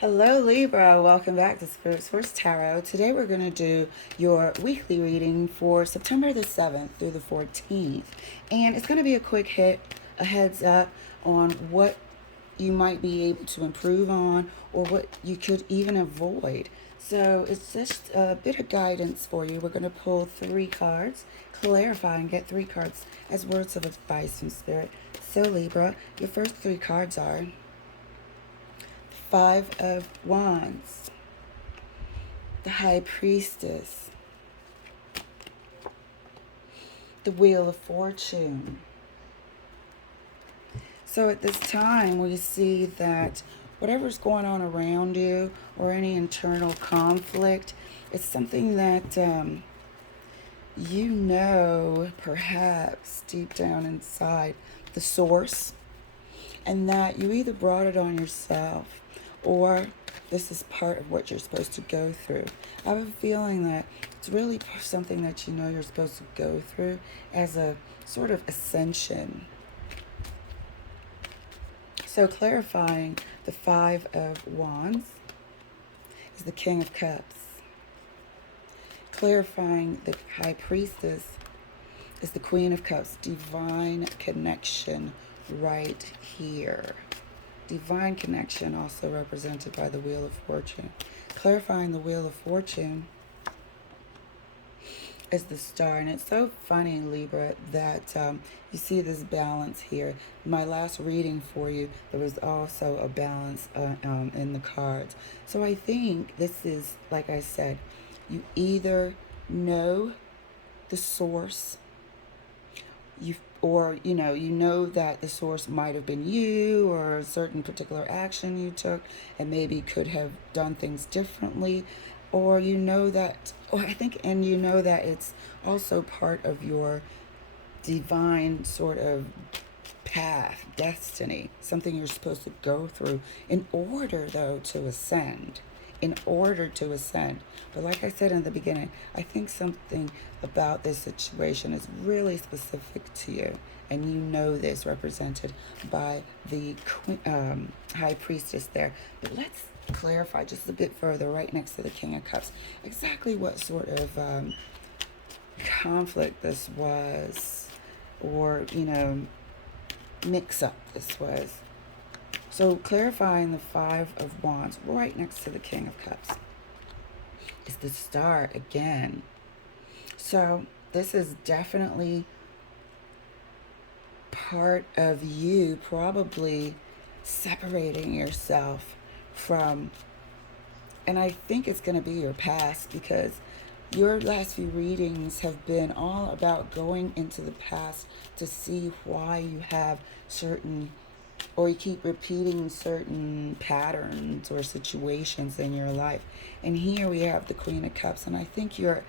Hello Libra, welcome back to Spirit Source Tarot. Today we're going to do your weekly reading for September the 7th through the 14th. And it's going to be a quick hit, a heads up on what you might be able to improve on or what you could even avoid. So it's just a bit of guidance for you. We're going to pull 3 cards, clarify and get 3 cards as words of advice from Spirit. So Libra, your first 3 cards are 5 of Wands, the High Priestess, the Wheel of Fortune. So at this time, we see that whatever's going on around you or any internal conflict, it's something that perhaps deep down inside the source, and that you either brought it on yourself or this is part of what you're supposed to go through. I have a feeling that it's really something that you're supposed to go through as a sort of ascension. So clarifying the 5 of Wands is the King of Cups. Clarifying the High Priestess is the Queen of Cups. Divine connection right here. Divine connection also represented by the Wheel of Fortune. Clarifying the Wheel of Fortune is the Star. And it's so funny, Libra, that you see this balance here. My last reading for you, there was also a balance in the cards. So I think this is, like I said, you either know the source, you know that the source might have been you or a certain particular action you took and maybe could have done things differently, or you know that it's also part of your divine sort of path, destiny, something you're supposed to go through in order, though, to ascend. In order to ascend. But like I said in the beginning, I think something about this situation is really specific to you. And you know this represented by the High Priestess there. But let's clarify just a bit further right next to the King of Cups exactly what sort of conflict this was, or mix up this was. So clarifying the 5 of Wands right next to the King of Cups is the Star again. So this is definitely part of you probably separating yourself from, and I think it's going to be your past, because your last few readings have been all about going into the past to see why you have certain, or you keep repeating certain patterns or situations in your life. And here we have the Queen of Cups, and I think you're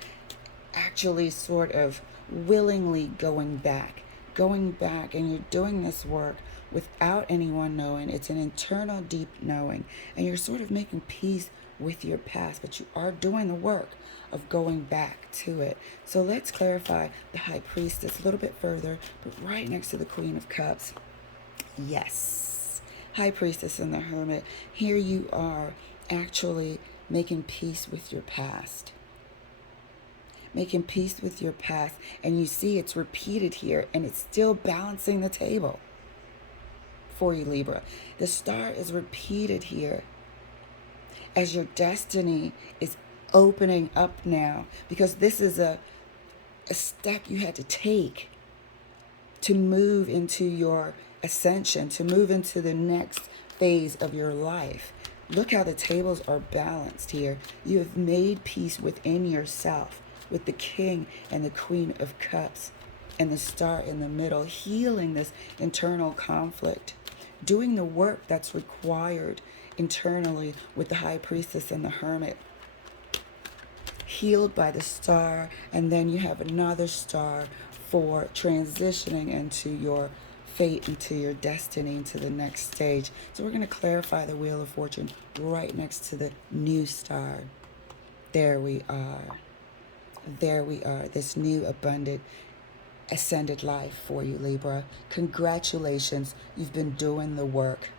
actually sort of willingly going back, and you're doing this work without anyone knowing. It's an internal, deep knowing, and you're sort of making peace with your past, but you are doing the work of going back to it. So let's clarify the High Priestess a little bit further, but right next to the Queen of Cups. Yes, High Priestess and the Hermit. Here you are actually making peace with your past. Making peace with your past. And you see it's repeated here, and it's still balancing the table for you, Libra. The Star is repeated here as your destiny is opening up now, because this is a step you had to take to move into your ascension, to move into the next phase of your life. Look how the tables are balanced here. You have made peace within yourself with the King and the Queen of Cups and the Star in the middle, healing this internal conflict, doing the work that's required internally with the High Priestess and the Hermit, healed by the Star. And then you have another Star for transitioning into your fate, into your destiny, into the next stage. So we're going to clarify the Wheel of Fortune right next to the new Star. There we are. There we are. This new abundant ascended life for you, Libra. Congratulations. You've been doing the work.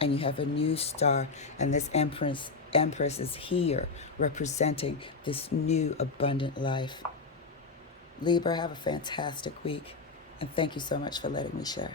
and you have a new star, and this empress is here representing this new abundant life. Libra, have a fantastic week, and thank you so much for letting me share.